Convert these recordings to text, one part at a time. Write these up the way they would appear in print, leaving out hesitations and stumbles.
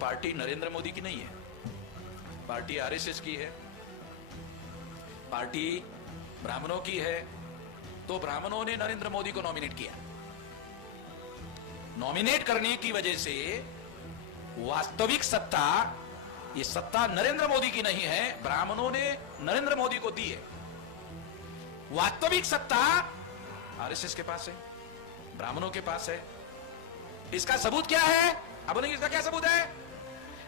Party Narendra Modi की नहीं है, पार्टी आरएसएस की है, पार्टी ब्राह्मणों की है। तो ब्राह्मणों ने नरेंद्र मोदी को नॉमिनेट किया। नॉमिनेट करने की वजह से वास्तविक सत्ता, ये सत्ता नरेंद्र मोदी की नहीं है, ब्राह्मणों ने नरेंद्र मोदी को दी है। वास्तविक सत्ता आरएसएस के पास है, ब्राह्मणों के पास है। इसका सबूत क्या है? अब बोलेंगे इसका क्या सबूत है?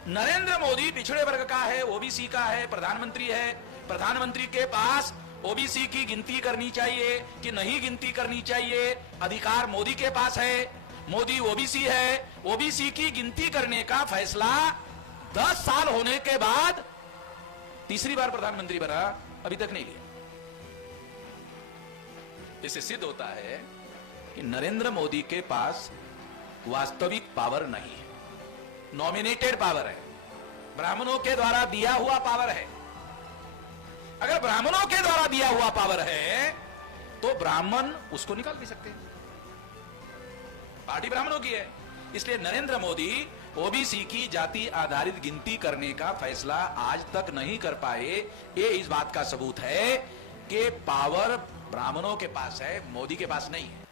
नरेंद्र मोदी पिछड़े वर्ग का है, ओबीसी का है, प्रधानमंत्री है। प्रधानमंत्री के पास ओबीसी की गिनती करनी चाहिए कि नहीं गिनती करनी चाहिए, अधिकार मोदी के पास है। मोदी ओबीसी है, ओबीसी की गिनती करने का फैसला 10 साल होने के बाद तीसरी बार प्रधानमंत्री बना, अभी तक नहीं लिया। इससे सिद्ध होता है कि नरेंद्र मोदी के पास वास्तविक पावर नहीं है, नॉमिनेटेड पावर है, ब्राह्मणों के द्वारा दिया हुआ पावर है। अगर ब्राह्मणों के द्वारा दिया हुआ पावर है तो ब्राह्मण उसको निकाल भी सकते हैं। पार्टी ब्राह्मणों की है, इसलिए नरेंद्र मोदी ओबीसी की जाति आधारित गिनती करने का फैसला आज तक नहीं कर पाए। ये इस बात का सबूत है कि पावर ब्राह्मणों के पास है, मोदी के पास नहीं है।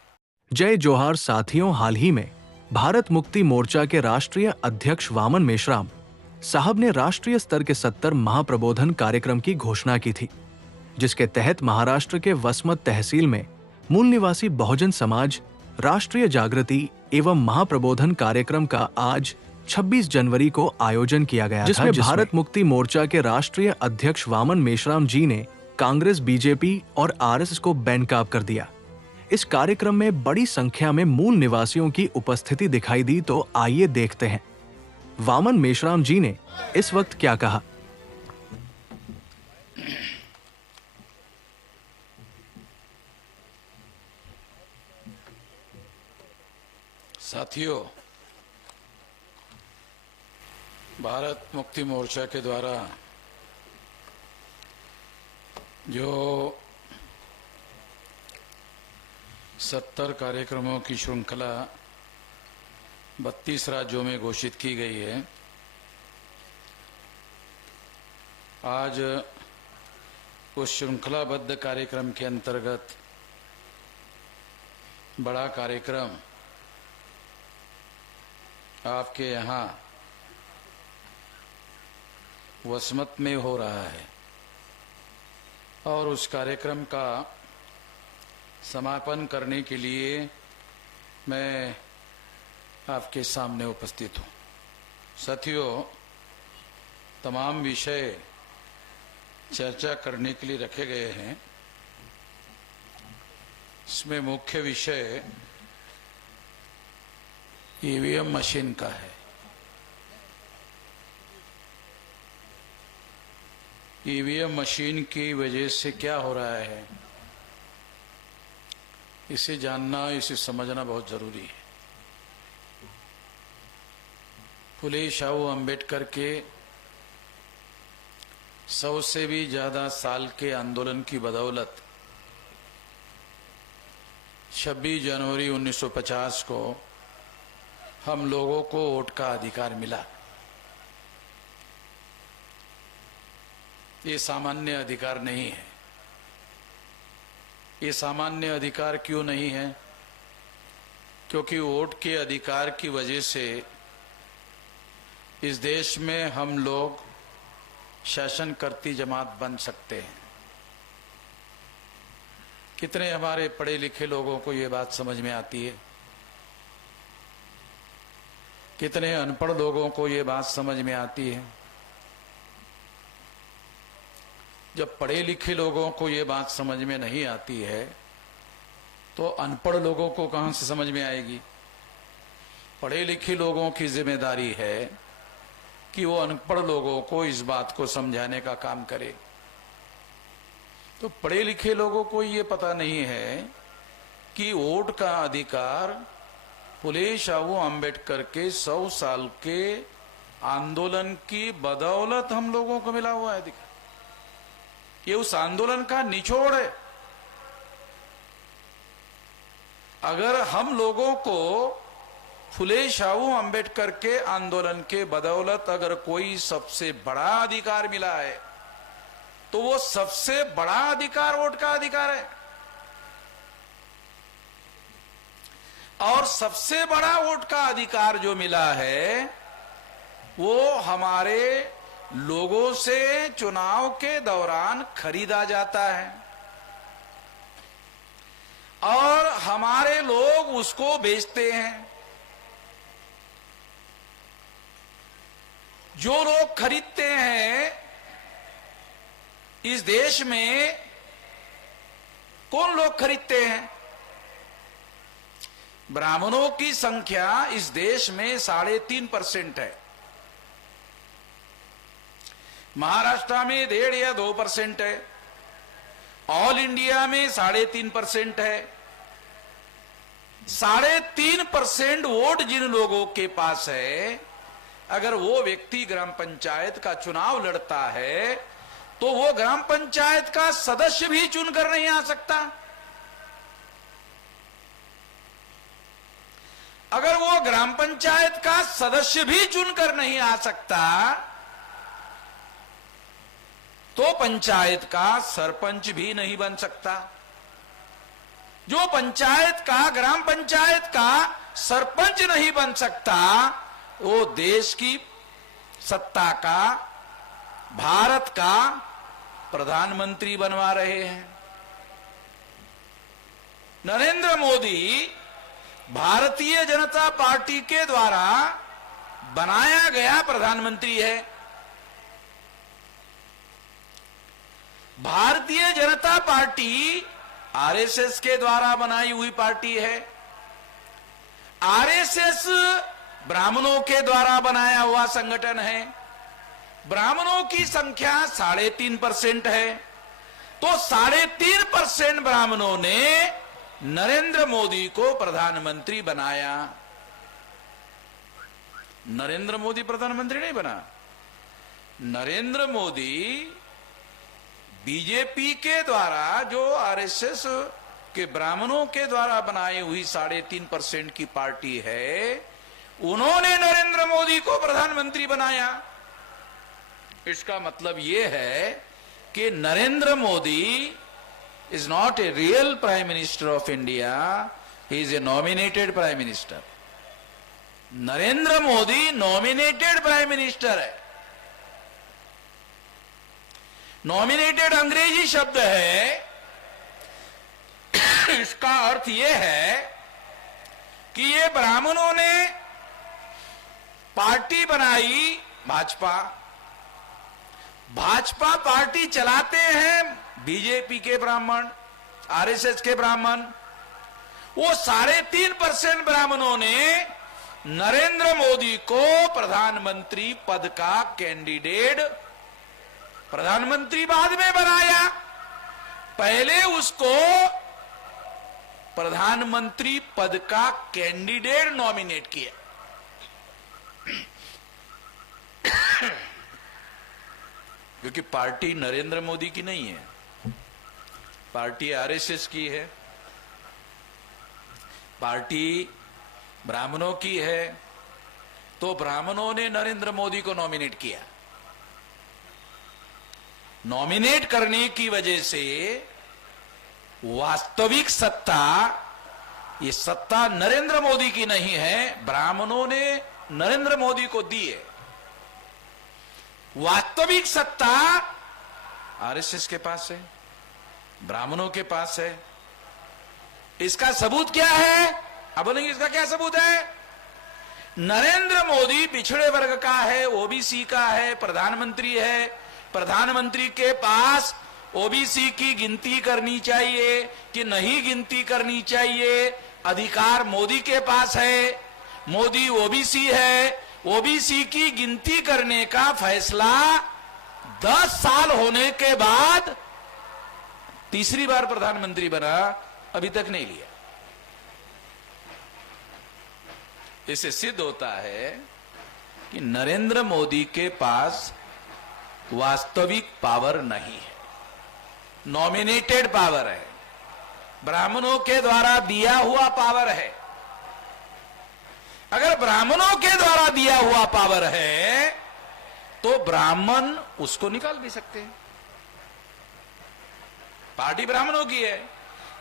जय जोहार साथियों, हाल ही में भारत मुक्ति मोर्चा के राष्ट्रीय अध्यक्ष वामन मेश्राम साहब ने राष्ट्रीय स्तर के 70 महाप्रबोधन कार्यक्रम की घोषणा की थी, जिसके तहत महाराष्ट्र के वसमत तहसील में मूल निवासी बहुजन समाज राष्ट्रीय जागृति एवं महाप्रबोधन कार्यक्रम का आज 26 जनवरी को आयोजन किया गया था, जिसमें भारत मुक्ति मोर्चा के राष्ट्रीय अध्यक्ष वामन मेश्राम जी ने कांग्रेस, बीजेपी और आरएसएस को बेनकाब कर दिया। इस कार्यक्रम में बड़ी संख्या में मूल निवासियों की उपस्थिति दिखाई दी, तो आइए देखते हैं वामन मेश्राम जी ने इस वक्त क्या कहा। साथियों, भारत मुक्ति मोर्चा के द्वारा जो 70 कार्यक्रमों की श्रृंखला 32 राज्यों में घोषित की गई है, आज उस श्रृंखलाबद्ध कार्यक्रम के अंतर्गत बड़ा कार्यक्रम आपके यहाँ वसमत में हो रहा है और उस कार्यक्रम का समापन करने के लिए मैं आपके सामने उपस्थित हूँ। साथियों, तमाम विषय चर्चा करने के लिए रखे गए हैं। इसमें मुख्य विषय ईवीएम मशीन का है। ईवीएम मशीन की वजह से क्या हो रहा है, इसे जानना, इसे समझना बहुत जरूरी है। फुले शाहू अंबेडकर के 100 से भी ज्यादा साल के आंदोलन की बदौलत 26 जनवरी 1950 को हम लोगों को वोट का अधिकार मिला। ये सामान्य अधिकार नहीं है। ये सामान्य अधिकार क्यों नहीं है? क्योंकि वोट के अधिकार की वजह से इस देश में हम लोग शासन करती जमात बन सकते हैं। कितने हमारे पढ़े लिखे लोगों को ये बात समझ में आती है? कितने अनपढ़ लोगों को ये बात समझ में आती है? जब पढ़े लिखे लोगों को ये बात समझ में नहीं आती है तो अनपढ़ लोगों को कहां से समझ में आएगी? पढ़े लिखे लोगों की जिम्मेदारी है कि वो अनपढ़ लोगों को इस बात को समझाने का काम करे। तो पढ़े लिखे लोगों को ये पता नहीं है कि वोट का अधिकार फुले शाहू अंबेडकर के 100 साल के आंदोलन की बदौलत हम लोगों को मिला हुआ है। ये उस आंदोलन का निचोड़ है। अगर हम लोगों को फुले शाहू अंबेडकर के आंदोलन के बदौलत अगर कोई सबसे बड़ा अधिकार मिला है तो वो सबसे बड़ा अधिकार वोट का अधिकार है। और सबसे बड़ा वोट का अधिकार जो मिला है वो हमारे लोगों से चुनाव के दौरान खरीदा जाता है और हमारे लोग उसको बेचते हैं। जो लोग खरीदते हैं इस देश में, कौन लोग खरीदते हैं? ब्राह्मणों की संख्या इस देश में 3.5% है। महाराष्ट्र में 1.5 या 2% है। ऑल इंडिया में 3.5% है। 3.5% वोट जिन लोगों के पास है, अगर वो व्यक्ति ग्राम पंचायत का चुनाव लड़ता है तो वो ग्राम पंचायत का सदस्य भी चुनकर नहीं आ सकता। अगर वो ग्राम पंचायत का सदस्य भी चुनकर नहीं आ सकता तो पंचायत का सरपंच भी नहीं बन सकता। जो पंचायत का, ग्राम पंचायत का सरपंच नहीं बन सकता, वो देश की सत्ता का, भारत का प्रधानमंत्री बनवा रहे हैं। नरेंद्र मोदी भारतीय जनता पार्टी के द्वारा बनाया गया प्रधानमंत्री है। भारतीय जनता पार्टी आरएसएस के द्वारा बनाई हुई पार्टी है। आरएसएस ब्राह्मणों के द्वारा बनाया हुआ संगठन है। ब्राह्मणों की संख्या 3.5% है। तो 3.5% ब्राह्मणों ने नरेंद्र मोदी को प्रधानमंत्री बनाया। नरेंद्र मोदी प्रधानमंत्री नहीं बना। नरेंद्र मोदी बीजेपी के द्वारा, जो आरएसएस के ब्राह्मणों के द्वारा बनाई हुई 3.5% की पार्टी है, उन्होंने नरेंद्र मोदी को प्रधानमंत्री बनाया। इसका मतलब यह है कि Narendra Modi is not a real Prime Minister of India, he is a nominated Prime Minister. Narendra Modi nominated prime minister है। नॉमिनेटेड अंग्रेजी शब्द है। इसका अर्थ यह है कि ये ब्राह्मणों ने पार्टी बनाई, भाजपा। भाजपा पार्टी चलाते हैं बीजेपी के ब्राह्मण, आरएसएस के ब्राह्मण। वो 3.5% ब्राह्मणों ने नरेंद्र मोदी को प्रधानमंत्री पद का कैंडिडेट, प्रधानमंत्री बाद में बनाया, पहले उसको प्रधानमंत्री पद का कैंडिडेट नॉमिनेट किया। क्योंकि पार्टी नरेंद्र मोदी की नहीं है, पार्टी आरएसएस की है, पार्टी ब्राह्मणों की है। तो ब्राह्मणों ने नरेंद्र मोदी को नॉमिनेट किया। नॉमिनेट करने की वजह से वास्तविक सत्ता, ये सत्ता नरेंद्र मोदी की नहीं है, ब्राह्मणों ने नरेंद्र मोदी को दी है। वास्तविक सत्ता आरएसएस के पास है, ब्राह्मणों के पास है। इसका सबूत क्या है? अब बोलेंगे इसका क्या सबूत है? नरेंद्र मोदी पिछड़े वर्ग का है, ओबीसी का है, प्रधानमंत्री है। प्रधानमंत्री के पास ओबीसी की गिनती करनी चाहिए कि नहीं गिनती करनी चाहिए, अधिकार मोदी के पास है। मोदी ओबीसी है, ओबीसी की गिनती करने का फैसला 10 साल होने के बाद तीसरी बार प्रधानमंत्री बना, अभी तक नहीं लिया। इससे सिद्ध होता है कि नरेंद्र मोदी के पास वास्तविक पावर नहीं है, नॉमिनेटेड पावर है, ब्राह्मणों के द्वारा दिया हुआ पावर है। अगर ब्राह्मणों के द्वारा दिया हुआ पावर है तो ब्राह्मण उसको निकाल भी सकते हैं। पार्टी ब्राह्मणों की है,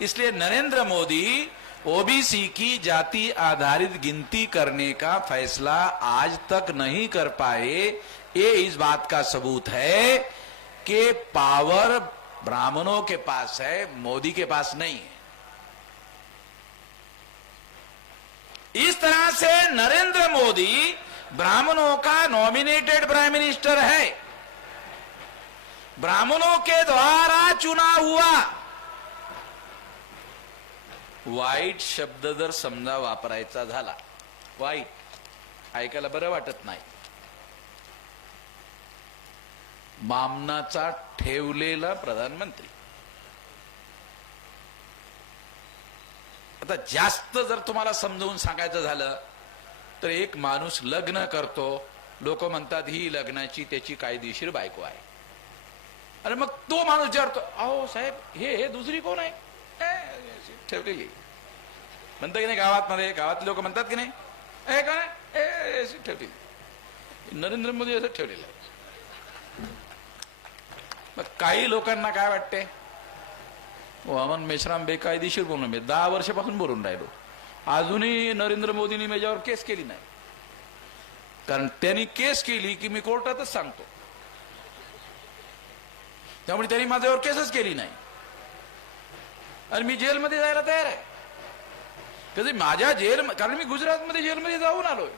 इसलिए नरेंद्र मोदी ओबीसी की जाति आधारित गिनती करने का फैसला आज तक नहीं कर पाए। ये इस बात का सबूत है कि पावर ब्राह्मणों के पास है, मोदी के पास नहीं है। इस तरह से नरेंद्र मोदी ब्राह्मणों का नॉमिनेटेड प्राइम मिनिस्टर है, ब्राह्मणों के द्वारा चुना हुआ। वाईट शब्द जर समजा वापरायचा झाला, वाईट ऐकायला बरं वाटत नाही, मामनाचा ठेवलेला प्रधानमंत्री। आता जास्त जर तुम्हाला समजावून सांगायचं झालं तर एक माणूस लग्न करतो, लोक म्हणतात ही लग्नाची त्याची कायदेशीर बायको आहे, अरे मग तो माणूस विचारतो अहो साहेब हे दुसरी कोण आहे, ठेवलेली म्हणतात की नाही गावात गावातले लोक म्हणतात की नाही कोण आहे ठेवलेली। नरेंद्र मोदी असं ठेवलेलं आहे। मग काही लोकांना काय वाटते, वामन मेश्राम बेकायदेशीर बोलून 10 वर्षापासून बोलून राहिलो, अजूनही नरेंद्र मोदींनी माझ्यावर केस केली नाही, कारण त्यांनी केस केली की मी कोर्टातच सांगतो, त्यामुळे त्यांनी माझ्यावर केसच केली नाही आणि मी जेलमध्ये जायला तयार आहे। कधी माझ्या कारण मी गुजरातमध्ये जेलमध्ये जाऊन आलोय,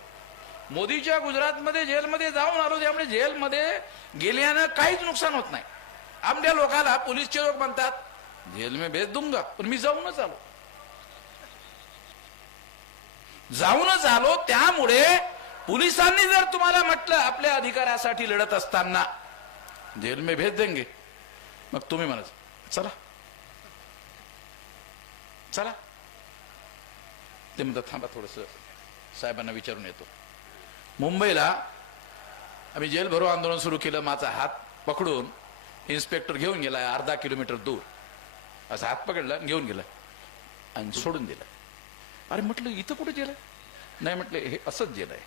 मोदीच्या गुजरातमध्ये जेलमध्ये जाऊन आलो, त्यामुळे जेलमध्ये गेल्यानं काहीच नुकसान होत नाही। आमच्या लोकाला पोलीसचे लोक म्हणतात जेल में भेज दूंगा, पण मी जाऊनच आलो। त्यामुळे पोलिसांनी जर तुम्हाला म्हटलं आपल्या अधिकारासाठी लढत असताना जेल में भेज देंगे, मग तुम्ही म्हणायचं चला चला। ते म्हणतात थांबा थोडस साहेबांना विचारून येतो। मुंबईला आम्ही जेल भरो आंदोलन सुरू केलं, माझा हात पकडून इन्स्पेक्टर घेऊन गेला अर्धा किलोमीटर दूर, असा हात पकडला घेऊन गेला आणि सोडून दिला। अरे म्हटलं इथं कुठे जेल आहे, नाही म्हटलं हे असंच जेल आहे।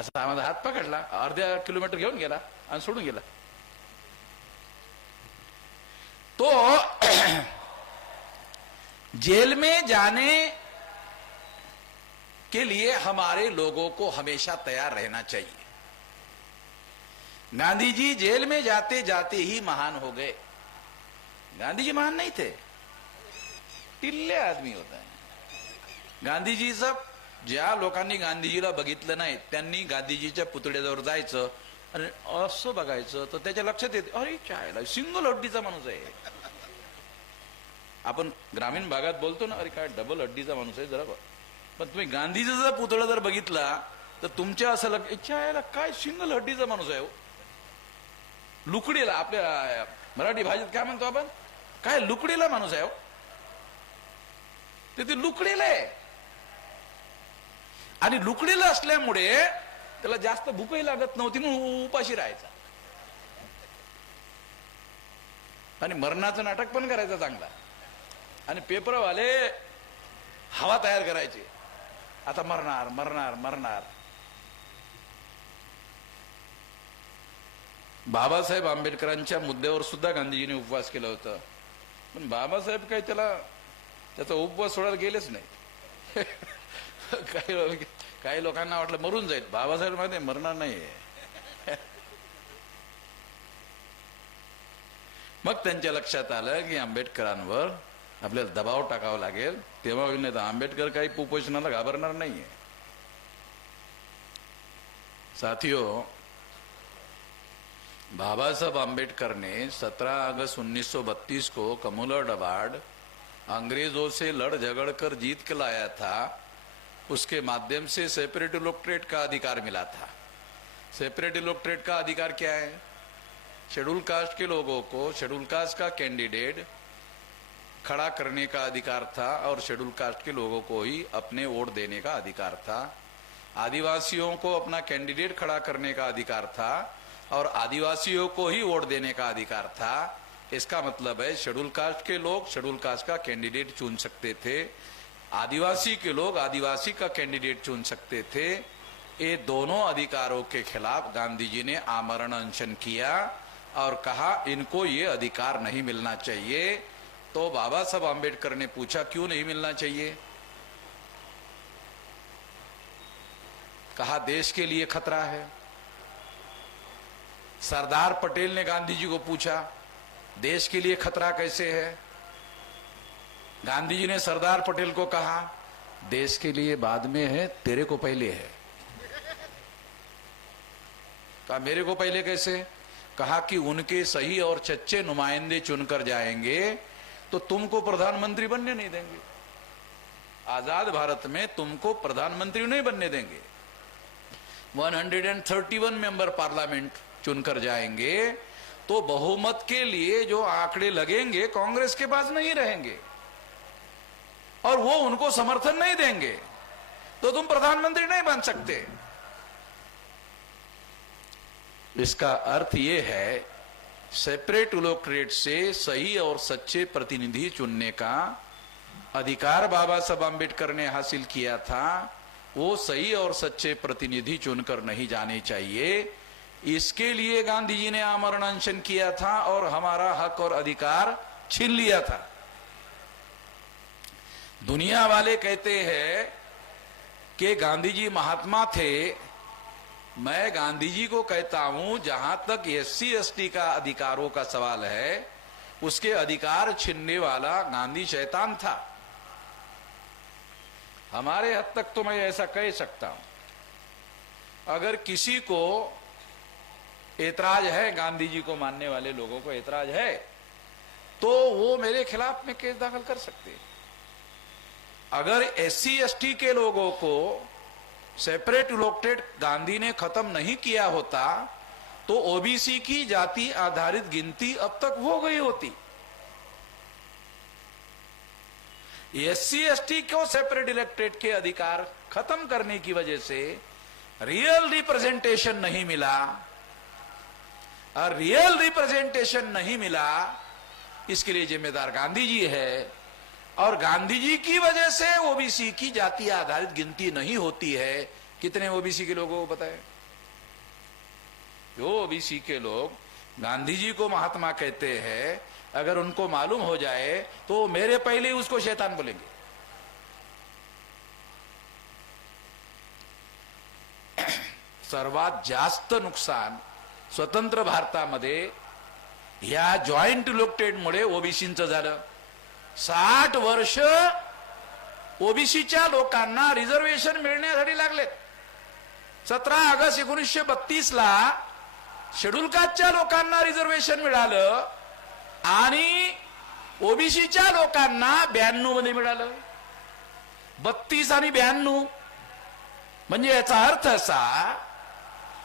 असा माझा हात पकडला, अर्ध्या किलोमीटर घेऊन गेला आणि सोडून गेला। तो जेल में जाने के लिए हमारे लोगों को हमेशा तैयार रहना चाहिए। गांधी जी जेल में जाते जाते ही महान हो गए। गांधी जी महान नहीं थे, टिल्ले आदमी होता है। गांधीजी सब ज्या लोकांनी गांधीजीला बघितलं नाही त्यांनी गांधीजीच्या पुतळ्याजवळ जायचं आणि असं बघायचं तर त्याच्या लक्षात येते अरे चायला सिंगल हड्डीचा माणूस आहे। आपण ग्रामीण भागात बोलतो ना अरे काय डबल हड्डीचा माणूस आहे जरा, पण तुम्ही गांधीजीचा जर पुतळा जर बघितला तर तुमच्या असं चायला काय सिंगल हड्डीचा माणूस आहे। लुकडीला आपल्या मराठी भाषेत काय म्हणतो आपण, काय लुकडीला माणूस आहे ते लुकडीला आहे। आणि लुकडीला असल्यामुळे त्याला जास्त भूकही लागत नव्हती म्हणून उपाशी राहायचा आणि मरणाचं नाटक पण करायचं चांगला। आणि पेपरवाले हवा तयार करायचे, आता मरणार मरणार मरणार। बाबासाहेब आंबेडकरांच्या मुद्द्यावर सुद्धा गांधीजींनी उपवास केला होता, पण बाबासाहेब काही त्याचा उपवास सोडायला गेलेच नाही। काही लोकांना वाटलं मरून जाईल, बाबासाहेब माहिती मरणार नाहीये। मग त्यांच्या लक्षात आलं की आंबेडकरांवर आपल्याला दबाव टाकावा लागेल, तेव्हा नाही तर आंबेडकर काही उपोषणाला घाबरणार नाहीये। साथियों, बाबा साहब आंबेडकर ने 17 अगस्त 1932 को कमोलर अवार्ड अंग्रेजों से लड़ झगड़ कर जीत के लाया था। उसके माध्यम से सेपरेट इलेक्टोरेट का अधिकार मिला था। सेपरेट इलेक्टोरेट का अधिकार क्या है, शेड्यूल कास्ट के लोगों को शेड्यूल कास्ट का कैंडिडेट खड़ा करने का अधिकार था और शेड्यूल कास्ट के लोगों को ही अपने वोट देने का अधिकार था। आदिवासियों को अपना कैंडिडेट खड़ा करने का अधिकार था और आदिवासियों को ही वोट देने का अधिकार था। इसका मतलब है शेड्यूल कास्ट के लोग शेड्यूल कास्ट का कैंडिडेट चुन सकते थे। आदिवासी के लोग आदिवासी का कैंडिडेट चुन सकते थे। ये दोनों अधिकारों के खिलाफ गांधी जी ने आमरण अनशन किया और कहा इनको ये अधिकार नहीं मिलना चाहिए। तो बाबा साहब आम्बेडकर ने पूछा क्यों नहीं मिलना चाहिए? कहा देश के लिए खतरा है। सरदार पटेल ने गांधी जी को पूछा देश के लिए खतरा कैसे है? गांधी जी ने सरदार पटेल को कहा देश के लिए बाद में है, तेरे को पहले है। कहा मेरे को पहले कैसे? कहा कि उनके सही और सच्चे नुमाइंदे चुनकर जाएंगे तो तुमको प्रधानमंत्री बनने नहीं देंगे। आजाद भारत में तुमको प्रधानमंत्री नहीं बनने देंगे। 131 मेंबर पार्लियामेंट चुनकर जाएंगे तो बहुमत के लिए जो आंकड़े लगेंगे कांग्रेस के पास नहीं रहेंगे और वो उनको समर्थन नहीं देंगे, तो तुम प्रधानमंत्री नहीं बन सकते। इसका अर्थ ये है सेपरेट इलेक्टोरेट से सही और सच्चे प्रतिनिधि चुनने का अधिकार बाबा साहब आम्बेडकर ने हासिल किया था, वो सही और सच्चे प्रतिनिधि चुनकर नहीं जाने चाहिए। इसके लिए गांधी जी ने आमरण अनशन किया था और हमारा हक और अधिकार छीन लिया था। दुनिया वाले कहते हैं कि गांधी जी महात्मा थे। मैं गांधी जी को कहता हूं जहां तक एससी एसटी का अधिकारों का सवाल है उसके अधिकार छीनने वाला गांधी शैतान था। हमारे हद तक तो मैं ऐसा कह सकता हूं। अगर किसी को एतराज है, गांधी जी को मानने वाले लोगों को एतराज है, तो वो मेरे खिलाफ में केस दाखिल कर सकते हैं। अगर एससी एसटी के लोगों को सेपरेट इलेक्टेड गांधी ने खत्म नहीं किया होता तो ओबीसी की जाति आधारित गिनती अब तक हो गई होती। एससी एसटी को सेपरेट इलेक्टेड के अधिकार खत्म करने की वजह से रियल रिप्रेजेंटेशन नहीं मिला, और रियल रिप्रेजेंटेशन नहीं मिला इसके लिए जिम्मेदार गांधी जी है। और गांधी जी की वजह से ओबीसी की जाति आधारित गिनती नहीं होती है। कितने ओबीसी के लोगों को बताए? जो ओबीसी के लोग गांधी जी को महात्मा कहते हैं, अगर उनको मालूम हो जाए तो मेरे पहले ही उसको शैतान बोलेंगे। सर्वात जास्त नुकसान स्वतंत्र भारतामध्ये या जॉईंट इलेक्टेडमुळे ओबीसींचं झालं। 60 वर्ष ओबीसीच्या लोकांना रिझर्वेशन मिळण्यासाठी लागले। 17 ऑगस्ट 1932 ला शेड्यूल कास्टच्या लोकांना रिझर्वेशन मिळालं आणि ओबीसीच्या लोकांना 92 मध्ये मिळालं। 32 आणि 92 म्हणजे याचा अर्थ असा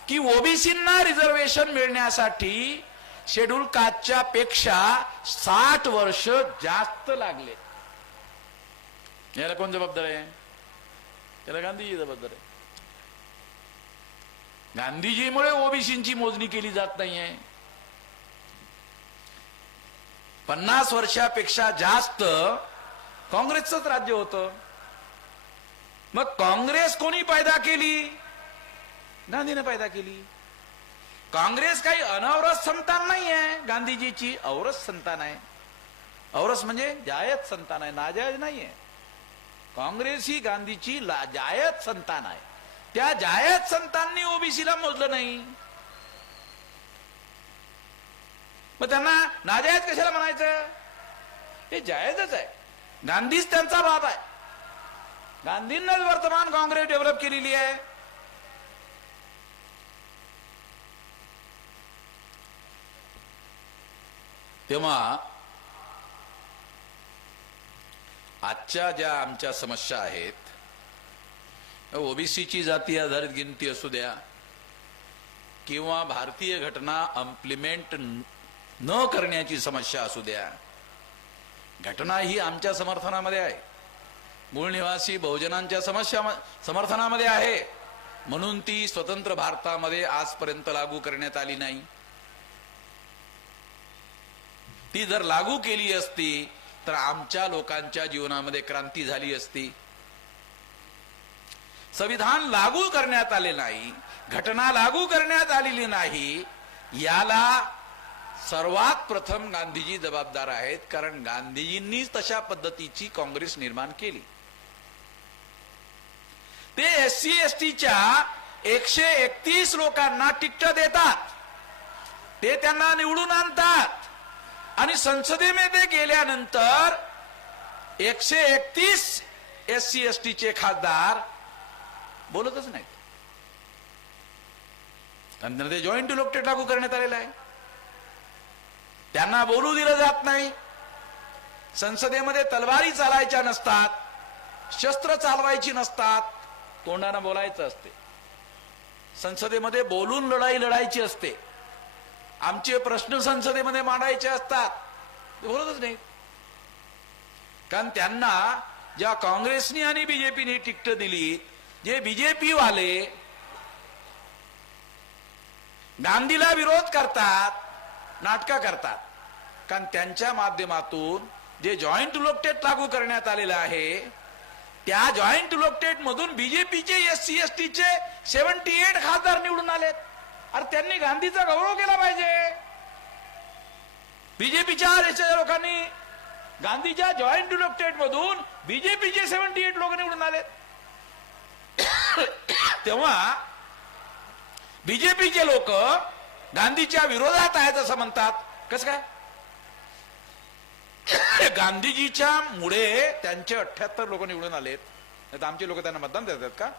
की ओबीसींना रिझर्वेशन मिळण्यासाठी शेड्यूल कास्टच्या पेक्षा 60 वर्ष जास्त लागले। याला कोण जबाबदार आहे? याला गांधीजी जबाबदार आहे। गांधीजीमुळे ओबीसींची मोजणी केली जात नाहीये। 50 वर्षापेक्षा जास्त काँग्रेसचंच राज्य होतं। मग काँग्रेस कोणी पैदा केली? गांधीने पैदा केली। काँग्रेस काही अनवरस संतान नाही आहे, गांधीजीची औरस संतान आहे। औरस म्हणजे जायज संतान आहे, नाजायज नाही आहे। काँग्रेस ही गांधीची जायज संतान आहे। त्या जायज संतांनी ओबीसीला मोजलं नाही, मग त्यांना नाजायज कशाला म्हणायचं? हे जायजच आहे। गांधीच त्यांचा बाप आहे। गांधींनाच वर्तमान काँग्रेस डेव्हलप केलेली आहे। तेव्हा आजच्या ज्या आमच्या समस्या आहेत, ओबीसीची जाती आधारित गिनती असू द्या किंवा भारतीय घटना इम्प्लिमेंट न करण्याची समस्या असू द्या, घटना ही आमच्या समर्थनामध्ये आहे। मूळ निवासी बहुजनांच्या समर्थनामध्ये आहे, म्हणून ती स्वतंत्र भारतामध्ये आजपर्यंत लागू करण्यात आली नाही। ती जर लागू केली असती तर आमच्या लोकांच्या जीवनामध्ये क्रांती झाली असती. संविधान लागू करण्यात आले नाही, घटना लागू करण्यात आलेली नाही, याला सर्वात प्रथम गांधीजी जबाबदार आहेत. कारण गांधीजींनीच तशा पद्धतीची काँग्रेस निर्माण केली. ते SC STच्या 131 लोकांना तिकीट देतात, ते त्यांना निवडून आणतात आणि संसदेमध्ये गेल्यानंतर 131 SC STचे खासदार बोलतच नाहीत. कारण ते जॉईंट इलेक्टेड लागू करण्यात आलेलं आहे. त्यांना बोलू दिलं जात नाही. संसदेमध्ये तलवारी चालायच्या नसतात, शस्त्र चालवायची नसतात, तोंडानं बोलायचं असते. संसदेमध्ये बोलून लढाई लढायची असते. आमचे प्रश्न संसदेमध्ये मांडायचे असतात, ते बोलतच नाही. कारण त्यांना ज्या काँग्रेसनी आणि बीजेपीने तिकीट दिली, जे बीजेपी वाले गांधीला विरोध करतात, नाटकं करतात. कारण त्यांच्या माध्यमातून जे जॉईंट इलेक्टेड लागू करण्यात आलेलं आहे, त्या जॉईंट इलेक्टेड मधून बीजेपीचे SC STचे 78 खासदार निवडून आलेत. अरे त्यांनी गांधीचा गौरव केला पाहिजे. बीजेपीच्या देशाच्या लोकांनी गांधीच्या जॉईंट इलेक्टेड मधून बीजेपीचे 78 लोक निवडून आलेत. तेव्हा बीजेपीचे लोक गांधीच्या विरोधात आहेत असं म्हणतात. कसं काय? गांधीजीच्या मुळे त्यांचे 78 लोक निवडून आलेत, नाही तर आमचे लोक त्यांना मतदान देतात का?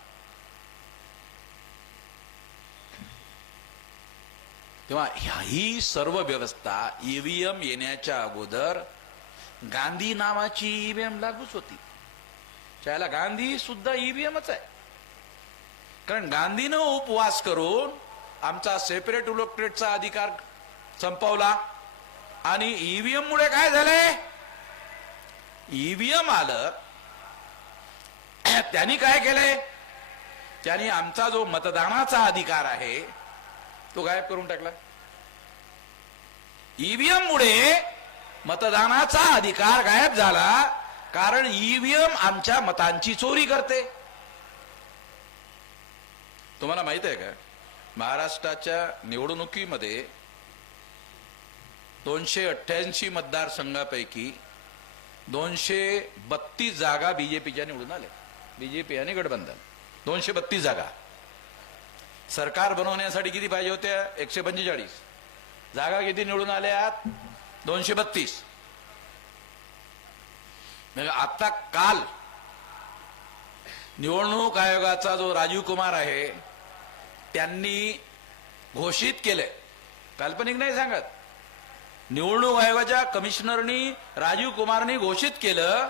तेव्हा ही सर्व व्यवस्था EVM येण्याच्या अगोदर गांधी नावाची EVM लागूच होती. त्याला गांधी सुद्धा EVMच आहे. कारण गांधीनं उपवास करून आमचा सेपरेट इलेक्टेडचा अधिकार संपवला आणि EVM मुळे काय झालंय? EVM आलं, त्यांनी काय केलंय? त्यांनी आमचा जो मतदानाचा अधिकार आहे तो गायब करून टाकला. EVM मुळे मतदानाचा अधिकार गायब झाला, कारण EVM आमच्या मतांची चोरी करते. तुम्हाला माहित आहे का, महाराष्ट्राच्या निवडणुकीमध्ये 288 मतदारसंघापैकी 232 जागा बीजेपीच्या निवडून आल्या. बीजेपी आणि गठबंधन 232 जागा. सरकार बनवण्यासाठी किती पाहिजे होत्या? 145 जागा. किती निवडून आल्यात? 232. आता काल निवडणूक आयोगाचा जो राजीव कुमार आहे त्यांनी घोषित केले, काल्पनिक नाही सांगत, निवडणूक आयोगाच्या कमिशनरनी राजीव कुमारनी घोषित केलं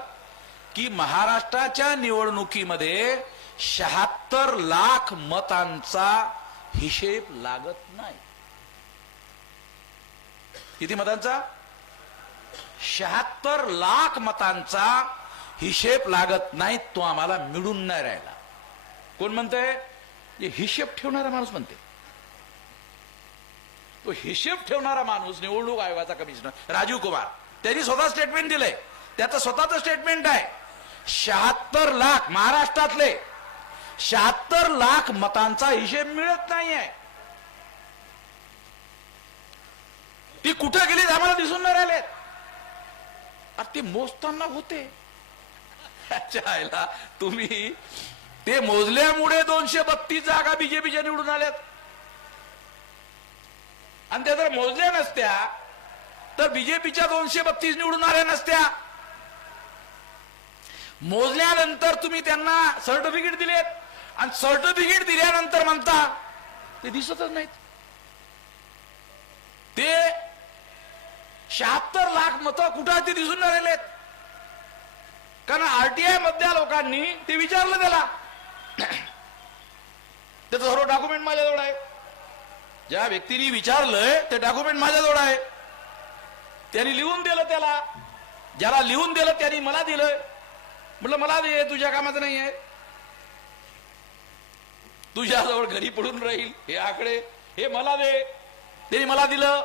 की महाराष्ट्राच्या निवडणुकीमध्ये 76 लाख मतांचा हिशेब लागत नाही. किती मतांचा? 76 लाख मतांचा हिशेब लागत नाही. तो आम्हाला मिळून नाही राहिला. कोण म्हणतंय? हिशेब ठेवणारा माणूस म्हणते. तो हिशेब ठेवणारा माणूस निवडणूक आयोगाचा कमिशनर राजीव कुमार, त्यांनी स्वतः स्टेटमेंट दिलंय. त्याचं स्वतःच स्टेटमेंट आहे. 76 लाख महाराष्ट्रातले 76 लाख मतांचा हिशेब मिळत नाहीये. ती कुठे गेली आम्हाला दिसून नाही राहिले. अरे ते मोजताना होते. तुम्ही ते मोजल्यामुळे 232 जागा बीजेपीच्या निवडून आल्यात. आणि त्या जर मोजल्या नसत्या तर बीजेपीच्या 232 निवडून आल्या नसत्या. मोजल्यानंतर तुम्ही त्यांना सर्टिफिकेट दिलेत आणि सर्टिफिकेट दिल्यानंतर म्हणता ते दिसतच नाहीत. ते 76 लाख मतं कुठं ते दिसून राहिलेत. कारण RTI मधल्या लोकांनी ते विचारलं त्याला. त्याचं सर्व डॉक्युमेंट माझ्याजवळ आहे. ज्या व्यक्तीने विचारलंय ते डॉक्युमेंट माझ्याजवळ आहे. त्यांनी लिहून दिलं त्याला. ज्याला लिहून दिलं त्यांनी मला दिलं. म्हटलं मला दे, तुझ्या कामाचं नाही आहे. तुझ्याजवळ घरी पडून राहील हे आकडे, हे मला दे. त्यांनी मला दिलं.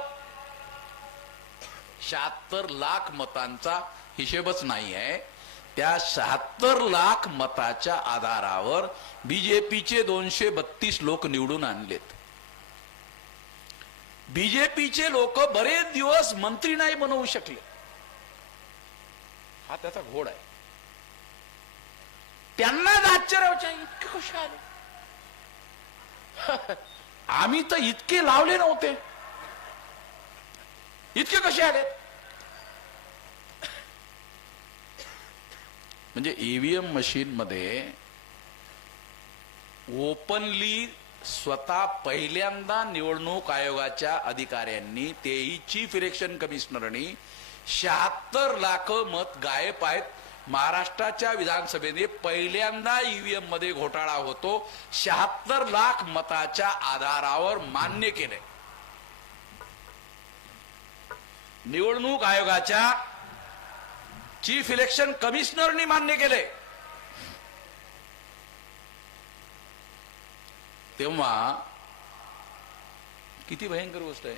76 लाख मतांचा हिशेबच नाही आहे. त्या 76 लाख मताच्या आधारावर बीजेपीचे 232 लोक निवडून आणलेत. बीजेपीचे लोक बरेच दिवस मंत्री नाही बनवू शकले. हा त्याचा घोड आहे. त्यांना आश्चर्य इतके कसे आले. आम्ही तर इतके लावले नव्हते, इतके कसे आले. म्हणजे ईव्हीएम मशीन मध्ये ओपनली स्वतः पहिल्यांदा निवडणूक आयोगाच्या अधिकाऱ्यांनी, तेही चीफ इलेक्शन कमिशनरनी 76 लाख मत गायब आहेत. महाराष्ट्राच्या विधानसभेने पहिल्यांदा ईव्हीएम मध्ये घोटाळा होतो. 76 लाख मताच्या आधारावर मान्य केले. निवडणूक आयोगाच्या चीफ इलेक्शन कमिशनरनी मान्य केले. तेव्हा किती भयंकर गोष्ट आहे.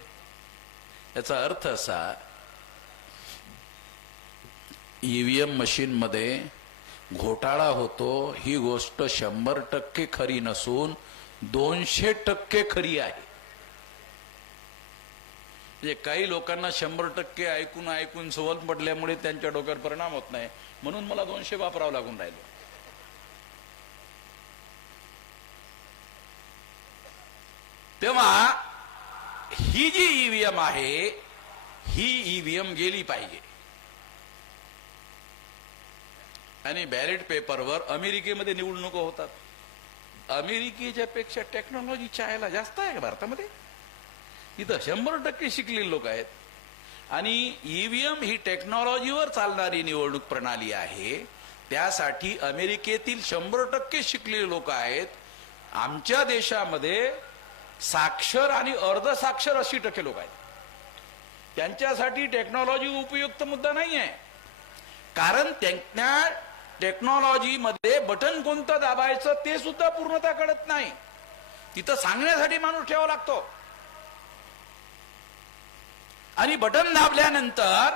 याचा अर्थ असा, ईव्हीएम मशीन मध्ये घोटाळा होतो ही गोष्ट 100% खरी नसून 200% खरी आहे. म्हणजे काही लोकांना 100% ऐकून ऐकून सवय पडल्यामुळे त्यांच्या डोक्यावर परिणाम होत नाही, म्हणून मला 200 वापरावं लागून राहिलं. तेव्हा ही जी ईव्हीएम आहे ही ईव्हीएम गेली पाहिजे. आणि बॅलेट पेपरवर अमेरिकेमध्ये निवडणुका होतात. अमेरिकेच्या पेक्षा टेक्नॉलॉजी चायला जास्त आहे का भारतामध्ये? इथं 100% शिकलेले लोक आहेत. आणि ईव्हीएम ही टेक्नॉलॉजीवर चालणारी निवडणूक प्रणाली आहे. त्यासाठी अमेरिकेतील 100% शिकलेले लोक आहेत. आमच्या देशामध्ये साक्षर आणि अर्धसाक्षर 80% लोक आहेत. त्यांच्यासाठी टेक्नॉलॉजी उपयुक्त मुद्दा नाही आहे. कारण त्यांना टेक्नॉलॉजी मध्ये बटन कोणतं दाबायचं ते सुद्धा पूर्णतः कळत नाही. तिथं सांगण्यासाठी माणूस ठेवावा लागतो. आणि बटन दाबल्यानंतर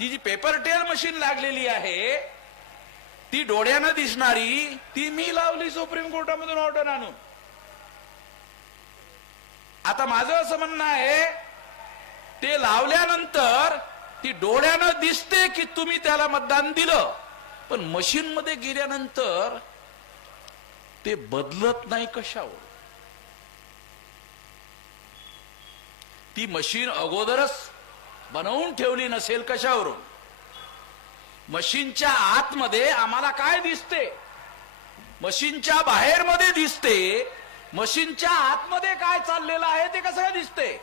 ती जी पेपर टेल मशीन लागलेली आहे ती डोळ्यानं दिसणारी, ती मी लावली सुप्रीम कोर्टामधून ऑर्डर आणून. आता माझं असं म्हणणं आहे, ते लावल्यानंतर ती डोळ्यानं दिसते की तुम्ही त्याला मतदान दिलं, पण मशीन मध्ये गेल्यानंतर ते बदलत नाही. कशावर? ती मशीन अगोदरच बनवून ठेवली नसेल कशावरून? मशीनच्या आतमध्ये आम्हाला काय दिसते, मशीनच्या बाहेर मध्ये दिसते, मशीनच्या आतमध्ये काय चाललेलं आहे ते कसं दिसते?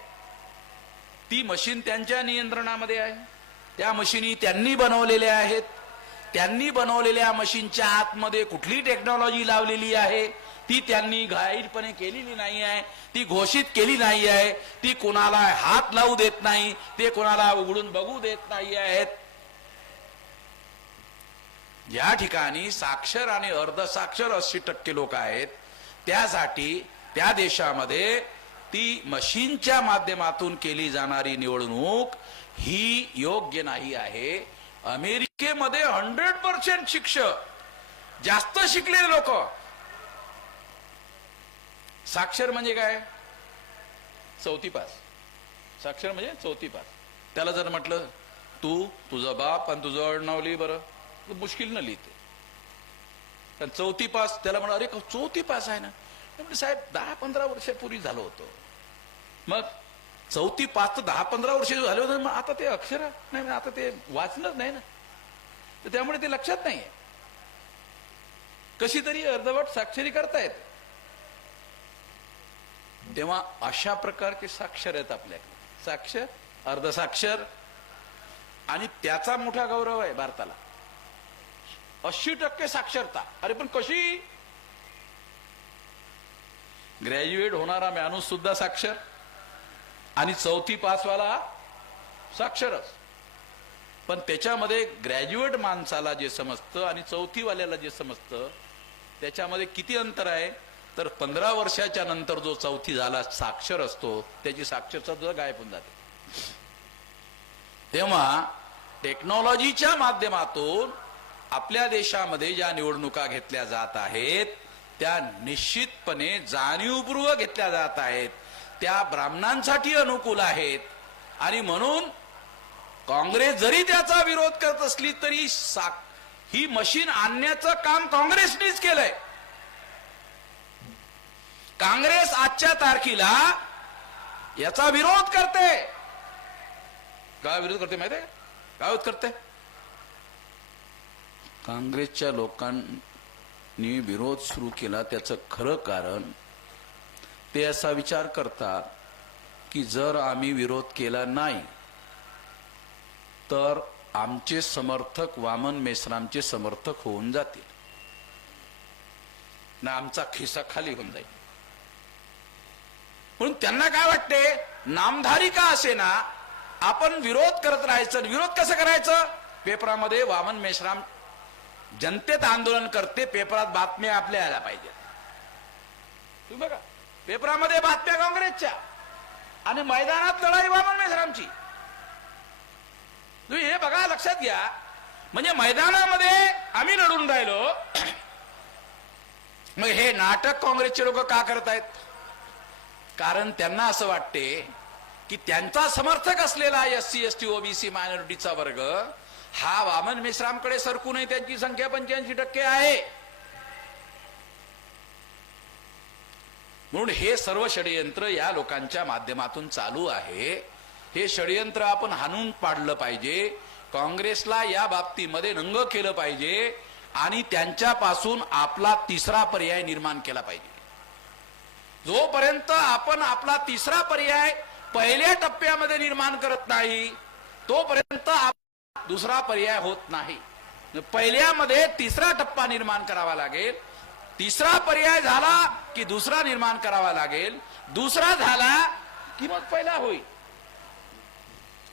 ती मशीन त्यांच्या नियंत्रणामध्ये आहे. त्या मशीनी त्यांनी बनवलेल्या आहेत. त्यांनी बनवलेल्या मशीनच्या आतमध्ये कुठली टेक्नॉलॉजी लावलेली आहे ती त्यांनी घाईरपणे केलेली नाही आहे. ती घोषित केली नाही आहे. ती कोणाला हात लावू देत नाही, ते कोणाला उघडून बघू देत नाही आहेत. या ठिकाणी साक्षर आणि अर्धसाक्षर 80% लोक आहेत. त्यासाठी त्या देशामध्ये ती मशीनच्या माध्यमातून केली जाणारी निवडणूक ही योग्य नाही आहे. अमेरिकेमध्ये 100% शिक्षक, जास्त शिकलेले लोक. साक्षर म्हणजे काय? 4थी पास. साक्षर म्हणजे 4थी पास. त्याला जर म्हटलं तू तुझा बाप आणि तुझं आडनाव लिही बरं, मुश्किल न लिहिते. कारण 4थी पास, त्याला म्हणा अरे 4थी पास आहे ना. म्हणजे साहेब 10-15 वर्षापूर्वी झालं होतं. मग 4थी पास तर 10-15 वर्ष झाले होते. मग आता ते अक्षर नाही, आता ते वाचणंच नाही ना, तर त्यामुळे ते लक्षात नाहीये. कशी तरी अर्धवट साक्षरी करतायत. तेव्हा अशा प्रकारचे साक्षर आहेत आपल्याकडे, साक्षर, अर्धसाक्षर. आणि त्याचा मोठा गौरव आहे भारताला. 80% साक्षरता. अरे पण कशी? ग्रॅज्युएट होणारा माणूस सुद्धा साक्षर आणि 4थी पासवाला साक्षरच. पण त्याच्यामध्ये ग्रॅज्युएट माणसाला जे समजतं आणि 4थी वाल्याला जे समजतं त्याच्यामध्ये किती अंतर आहे? तर 15 वर्षाच्या नंतर जो 4थी झाला साक्षर असतो त्याची साक्षरता सुद्धा गायब होऊन जाते. तेव्हा टेक्नॉलॉजीच्या माध्यमातून आपल्या देशामध्ये ज्या निवडणुका घेतल्या जात आहेत त्या निश्चितपणे जाणीवपूर्वक घेतल्या जात आहेत, त्या ब्राह्मणांसाठी अनुकूल आहेत. आणि म्हणून काँग्रेस जरी त्याचा विरोध करत असली तरी ही मशीन आणण्याचं काम काँग्रेसनेच केलंय. काँग्रेस आजच्या तारखेला याचा विरोध करते. काय विरोध करते माहिती आहे? काय विरोध करते? काँग्रेसच्या लोकांनी विरोध सुरू केला त्याचं खरं कारण ते असा विचार करतात की जर आम्ही विरोध केला नाही तर आमचे समर्थक वामन मेश्रामचे समर्थक होऊन जातील ना, आमचा खिसा खाली होऊन जाईल. म्हणून त्यांना काय वाटते, नामधारी का असे ना आपण विरोध करत राहायचं. विरोध कसं करायचं? पेपरामध्ये वामन मेश्राम जनतेत आंदोलन करते, पेपरात बातम्या आपल्या यायला पाहिजे. तुम्ही बघा पेपरामध्ये बातम्या काँग्रेसच्या आणि मैदानात लढाई वामन मेश्रामची. तुम्ही हे बघा, लक्षात घ्या. म्हणजे मैदानामध्ये आम्ही लढून राहिलो, मग हे नाटक काँग्रेसचे लोक का करत आहेत? कारण त्यांना असं वाटते की त्यांचा समर्थक असलेला SC ST OBC मायनॉरिटीचा वर्ग हा वामन मेश्रामकडे सरकू नये, त्यांची संख्या 85% आहे. म्हणून हे सर्व षडयंत्र या लोकांच्या माध्यमातून चालू आहे. हे षडयंत्र आपण हाणून पाडलं पाहिजे. काँग्रेसला या बाबतीमध्ये नंग केलं पाहिजे आणि त्यांच्यापासून आपला तिसरा पर्याय निर्माण केला पाहिजे. जोपर्यंत आपण आपला तिसरा पर्याय पहिल्या टप्प्यामध्ये निर्माण करत नाही तोपर्यंत दुसरा पर्याय होत नाही. पहिल्यामध्ये तिसरा टप्पा निर्माण करावा लागेल, तिसरा पर्याय झाला की दुसरा निर्माण करावा लागेल, दुसरा झाला की मग पहिला होईल.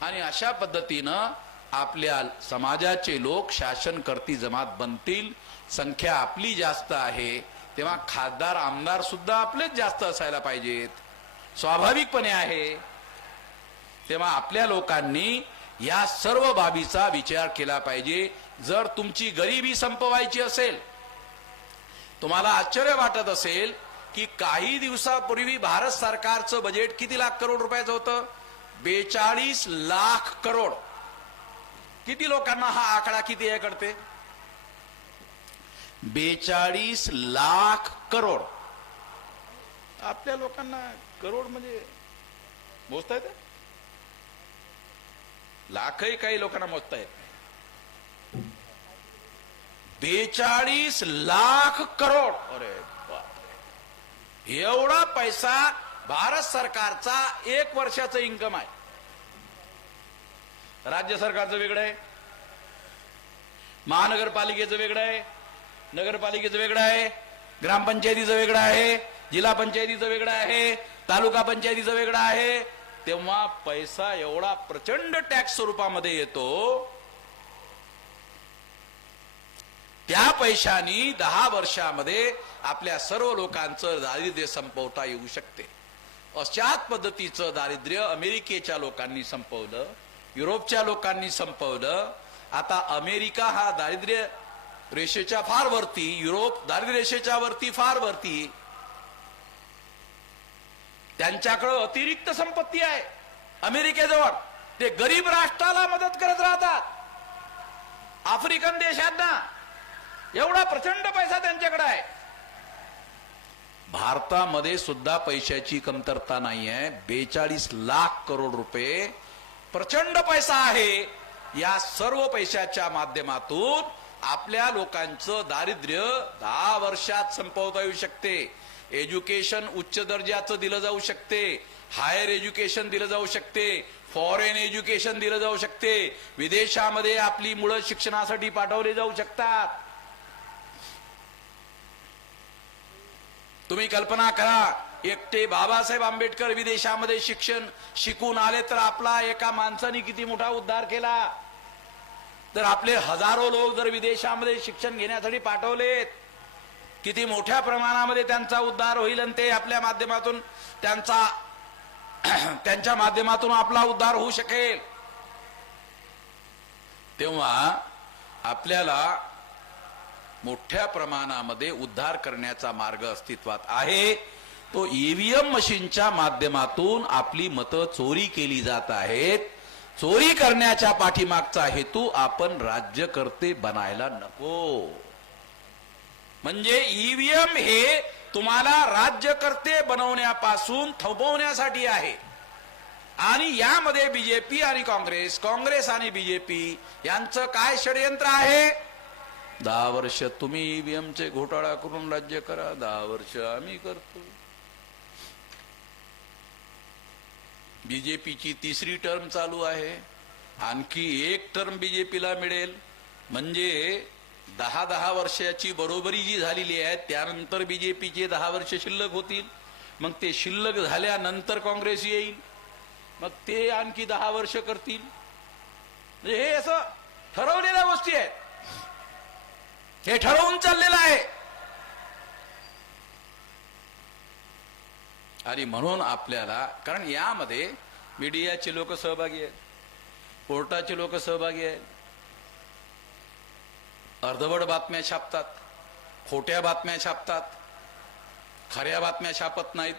आणि अशा पद्धतीनं आपल्या समाजाचे लोक शासनकर्ती जमात बनतील. संख्या आपली जास्त आहे तेव्हा खासदार आमदार सुद्धा आपलेच जास्त असायला पाहिजेत, स्वाभाविकपणे आहे. तेव्हा आपल्या लोकांनी या सर्व बाबीचा विचार केला पाहिजे. जर तुमची गरिबी संपवायची असेल, तुम्हाला आश्चर्य वाटत असेल की काही दिवसापूर्वी भारत सरकारचं बजेट किती लाख करोड रुपयाचं होतं? 42 लाख करोड. किती लोकांना हा आकडा किती आहे कळते? 42 लाख करोड. आपल्या लोकांना करोड म्हणजे मोजता येते? लाखही काही लोकांना मोजता येत नाही. 42 लाख करोड. अरे बापरे, एवढा पैसा भारत सरकारचा 1 वर्षाचं इन्कम आहे. राज्य सरकारचं वेगळं आहे, महानगरपालिकेचं वेगळं आहे, नगरपालिकेचं वेगळं आहे, ग्रामपंचायतीचं वेगळं आहे, जिल्हा पंचायतीचं वेगळं आहे, तालुका पंचायतीचं वेगळं आहे. तेव्हा पैसा एवढा प्रचंड टॅक्स स्वरूपामध्ये येतो. त्या पैशानी 10 वर्षामध्ये आपल्या सर्व लोकांचं दारिद्र्य संपवता येऊ शकते. अशाच पद्धतीचं दारिद्र्य अमेरिकेच्या लोकांनी संपवलं, युरोपच्या लोकांनी संपवलं. आता अमेरिका हा दारिद्र्य रेषेच्या फार वरती, युरोप दारिद्र्य रेषेच्या वरती फार वरती. त्यांच्याकडे अतिरिक्त संपत्ती आहे अमेरिकेजवळ. ते गरीब राष्ट्राला मदत करत राहतात, आफ्रिकन देशांना. एवढा प्रचंड पैसा त्यांच्याकडे आहे. भारतामध्ये सुद्धा पैशाची कमतरता नाही आहे. 42 लाख करोड रुपये प्रचंड पैसा आहे. या सर्व पैशाच्या माध्यमातून आपल्या लोकांचं दारिद्र्य 10 वर्षात संपवता येऊ शकते. एज्युकेशन उच्च दर्जाचं दिलं जाऊ शकते, हायर एज्युकेशन दिलं जाऊ शकते, फॉरेन एज्युकेशन दिलं जाऊ शकते, विदेशामध्ये आपली मुलं शिक्षणासाठी पाठवले जाऊ शकतात. तुम्ही कल्पना करा, एकटे बाबासाहेब आंबेडकर विदेशामध्ये शिकून आले तर आपला एका माणसाने किती मोठा उद्धार केला. तर आपले हजारो लोक जर विदेशामध्ये शिक्षण घेण्यासाठी पाठवलेत, किती मोठ्या प्रमाणामध्ये त्यांचा उद्धार होईल. आणि ते आपल्या माध्यमातून त्यांच्या माध्यमातून आपला उद्धार होऊ शकेल. तेव्हा आपल्याला मोठ्या प्रमाणामध्ये उद्धार करण्याचा मार्ग अस्तित्वात आहे. तो ईव्हीएम मशीनच्या माध्यमातून आपली मतं चोरी केली जात आहेत. चोरी करण्याच्या पाठीमागचा हेतू आपण राज्यकर्ते बनायला नको. म्हणजे ईव्हीएम हे तुम्हाला राज्यकर्ते बनवण्यापासून थांबवण्यासाठी आहे. आणि यामध्ये बीजेपी आणि काँग्रेस, काँग्रेस आणि बीजेपी यांचं काय षडयंत्र आहे? 10 वर्ष तुम्ही ईव्हीएमचे घोटाळा करून राज्य करा, 10 वर्ष आम्ही करतो. बीजेपीची 3री टर्म चालू आहे, आणखी 1 टर्म बीजेपीला मिळेल. म्हणजे 10 वर्षाची बरोबरी जी झालेली आहे त्यानंतर बीजेपीचे 10 वर्ष शिल्लक होतील. मग ते शिल्लक झाल्यानंतर काँग्रेस येईल, मग ते आणखी 10 वर्ष करतील. म्हणजे हे असं ठरवलेल्या गोष्टी आहेत, हे ठरवून चाललेलं आहे. आणि म्हणून आपल्याला, कारण यामध्ये मीडियाचे लोक सहभागी आहेत, कोर्टाचे लोक सहभागी आहेत, अर्धवट बातम्या छापतात, खोट्या बातम्या छापतात, खऱ्या बातम्या छापत नाहीत.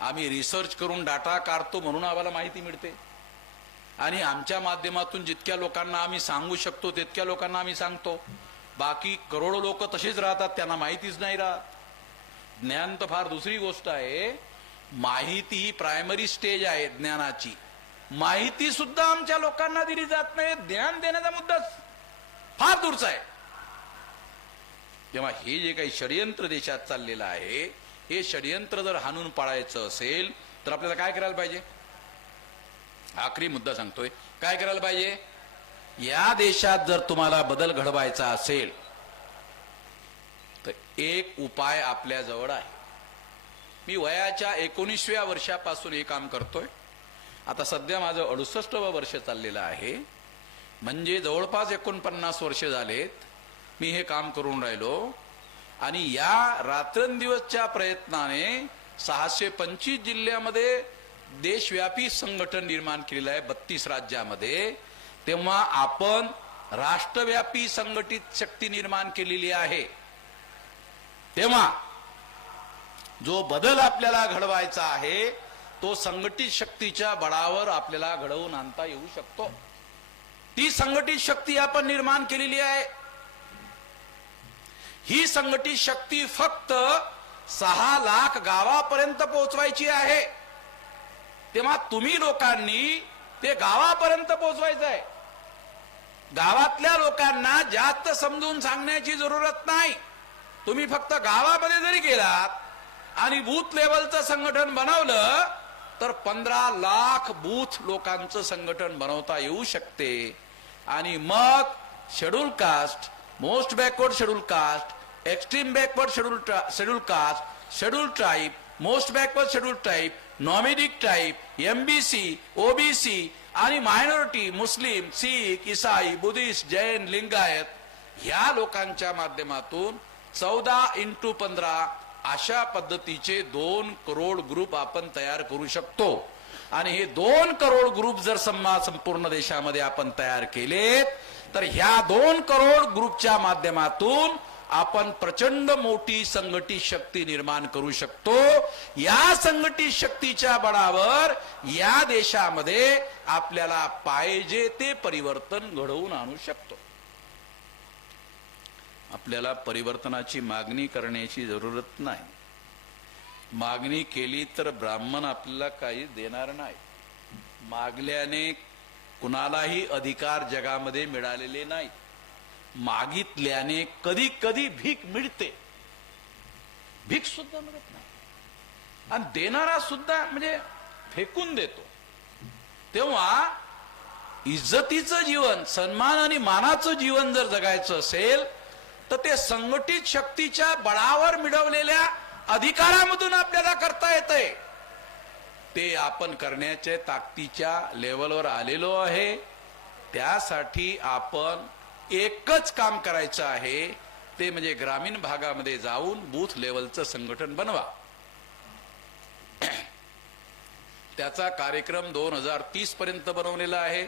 आम्ही रिसर्च करून डाटा काढतो म्हणून आम्हाला माहिती मिळते. आणि आमच्या माध्यमातून जितक्या लोकांना आम्ही सांगू शकतो तितक्या लोकांना आम्ही सांगतो. बाकी करोडो लोक तसेच राहतात, त्यांना माहितीच नाही राहत. ज्ञान तर फार दुसरी गोष्ट आहे. माहिती ही प्रायमरी स्टेज आहे ज्ञानाची. माहिती सुद्धा आमच्या लोकांना दिली जात नाही. ज्ञान देण्याचा मुद्दाच फार दूरचा आहे. तेव्हा हे जे काही षडयंत्र देशात चाललेलं आहे, हे षडयंत्र जर हाणून पाडायचं असेल तर आपल्याला काय करायला पाहिजे? आखरी मुद्दा सांगतोय, काय करायला पाहिजे? या देशात जर तुम्हाला बदल घडवायचा असेल तर एक उपाय आपल्या जवळ आहे. मी वयाच्या 19व्या वर्षापासून हे काम करतोय. आता सध्या माझं 68वं वर्ष चाललेलं आहे. म्हणजे जवळपास 49 वर्ष झालेत मी हे काम करून राहिलो. आणि या रात्रंदिवसच्या प्रयत्नाने 625 जिल्ह्यामध्ये देशव्यापी संघटन निर्माण केलेलं आहे, 32 राज्यामध्ये. तेव्हा आपण राष्ट्रव्यापी संघटित शक्ती निर्माण केलेली आहे. तेव्हा जो बदल आपल्याला घडवायचा आहे तो संघटित शक्तीच्या बळावर आपल्याला घडवून आणता येऊ शकतो. ती संघटित शक्ती आपण निर्माण केलेली आहे. ही संघटित शक्ती फक्त 6 लाख गावापर्यंत पोहोचवायची आहे. तेव्हा तुम्ही लोकांनी ते गावापर्यंत पोहोचवायचं आहे. गावातल्या लोकांना जास्त समजून सांगण्याची जरूरत नाही. तुम्ही फक्त गावामध्ये जरी गेलात आणि बूथ लेवलचं संघटन बनवलं तर 15 लाख बूथ लोकांचं संघटन बनवता येऊ शकते. आणि मग schedule caste, most backward schedule caste, extreme backward schedule caste, schedule tribe, most backward schedule tribe, nomadic tribe, MBC, OBC आणि मायनॉरिटी, मुस्लिम, सिख, ईसाई, बुद्धिस्ट, जैन, लिंगायत ह्या लोकांच्या माध्यमातून 14x15 अशा पद्धतीचे 2 करोड ग्रुप आपण तयार करू शकतो. आणि हे 2 करोड ग्रुप जर संपूर्ण देशामध्ये आपण तयार केले तर ह्या 2 करोड ग्रुपच्या माध्यमातून आपण प्रचंड मोठी संघटित शक्ती निर्माण करू शकतो. या संघटित शक्तीच्या बळावर या देशामध्ये आपल्याला पाहिजे ते परिवर्तन घडवून आणू शकतो. आपल्याला परिवर्तनाची मागणी करण्याची जरूरत नाही. मागणी केली तर ब्राह्मण आपल्याला काही देणार नाही. मागल्याने कुणालाही अधिकार जगामध्ये मिळालेले नाही. मागितल्याने कधी कधी भीक मिळते, भीक सुद्धा मिळत नाही. आणि देणारा सुद्धा म्हणजे फेकून देतो. तेव्हा इज्जतीचं जीवन, सन्मान आणि मानाचं जीवन जर जगायचं असेल तर ते संघटित शक्तीच्या बळावर मिळवलेल्या अधिकारामधून आपल्याला करता येतंय. ते आपण करण्याच्या ताकदीच्या लेवलवर आलेलो आहे. त्यासाठी आपण एकच काम करायचं आहे, ते म्हणजे ग्रामीण भागामध्ये जाऊन बूथ लेवलचं संघटन बनवा. त्याचा कार्यक्रम 2030 पर्यंत बनवलेला आहे.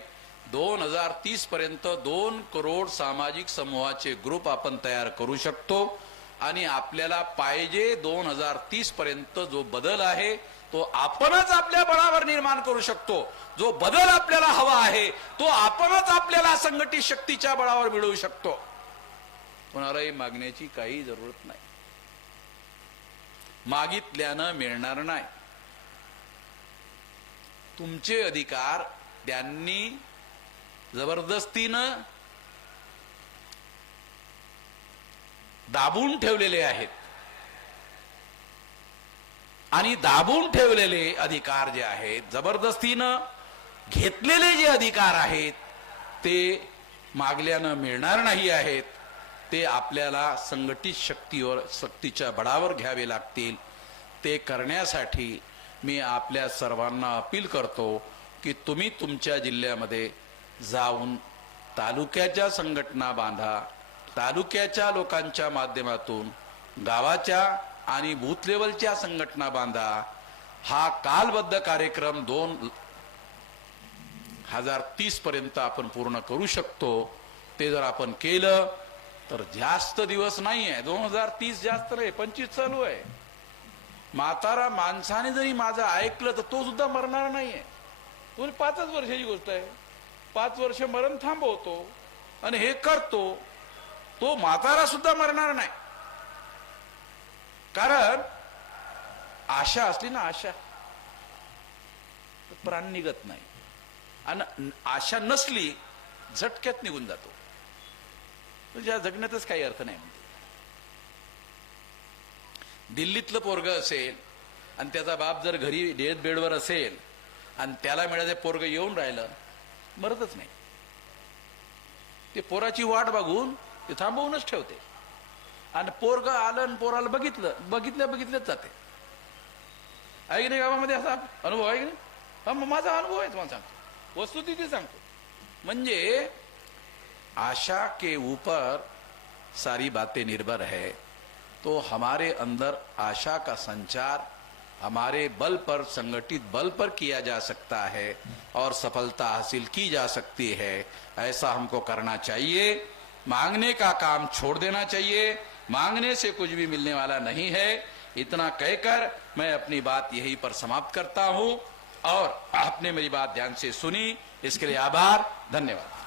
2030 पर्यंत 2 करोड सामाजिक समूहाचे ग्रुप आपण तयार करू शकतो आणि आपल्याला पाहिजे 2030 पर्यंत जो बदल आहे तो आपणच आपल्या बळावर निर्माण करू शकतो. जो बदल आपल्याला हवा आहे तो आपणच आपल्याला संघटित शक्तीच्या बळावर मिळवू शकतो. कोणालाही मागण्याची काही जरूरत नाही. मागितल्यानं मिळणार नाही. तुमचे अधिकार त्यांनी जबरदस्तीनं दाबून ठेवलेले आहेत आणि दाबून ठेवलेले अधिकार जे आहेत, जबरदस्तीनं घेतलेले जे अधिकार आहेत ते मागल्यानं मिळणार नाही आहेत. ते आपल्याला संघटित शक्तीच्या बळावर घ्यावे लागतील. ते करण्यासाठी मी आपल्या सर्वांना अपील करतो की तुम्ही तुमच्या जिल्ह्यामध्ये जाऊन तालुक्याच्या संघटना बांधा. तालुक्याच्या लोकांच्या माध्यमातून गावाच्या आणि बूथ लेवलच्या संघटना बांधा. हा कालबद्ध कार्यक्रम 2030 पर्यंत आपण पूर्ण करू शकतो. ते जर आपण केलं तर जास्त दिवस नाही आहे. 2030 जास्त नाही, 25 चालू आहे. म्हातारा माणसाने जरी माझं ऐकलं तर तो सुद्धा मरणार नाहीये. तो 5च वर्षाची गोष्ट आहे. 5 वर्ष मरण थांबवतो आणि हे करतो, तो म्हातारा सुद्धा मरणार नाही. कारण आशा असली ना, आशा तर प्राण निघत नाही आणि आशा नसली झटक्यात निघून जातो. तुझ्या जगण्यातच काही अर्थ नाही म्हणते. दिल्लीतलं पोरग असेल आणि त्याचा बाप जर घरी डेथ बेडवर असेल आणि त्याला मिळाले पोरग येऊन राहिलं, मरतच नाही. ते पोराची वाट बघून ते थांबवूनच ठेवते आणि पोरग आलं आणि पोराला बघितल्याच जाते. आहे की नाही? गावामध्ये असा अनुभव आहे की नाही? हा, माझा अनुभव आहे, तुम्हाला सांगतो, वस्तुस्थिती सांगतो. म्हणजे आशा के ऊपर सारी बातें निर्भर है. तो हमारे अंदर आशा का संचार हमारे बल पर, संगठित बल पर किया जा सकता है और सफलता हासिल की जा सकती है. ऐसा हमको करना चाहिए. मांगने का काम छोड़ देना चाहिए. मांगने से कुछ भी मिलने वाला नहीं है. इतना कहकर मैं अपनी बात यहीं पर समाप्त करता हूं और आपने मेरी बात ध्यान से सुनी, इसके लिए आभार, धन्यवाद.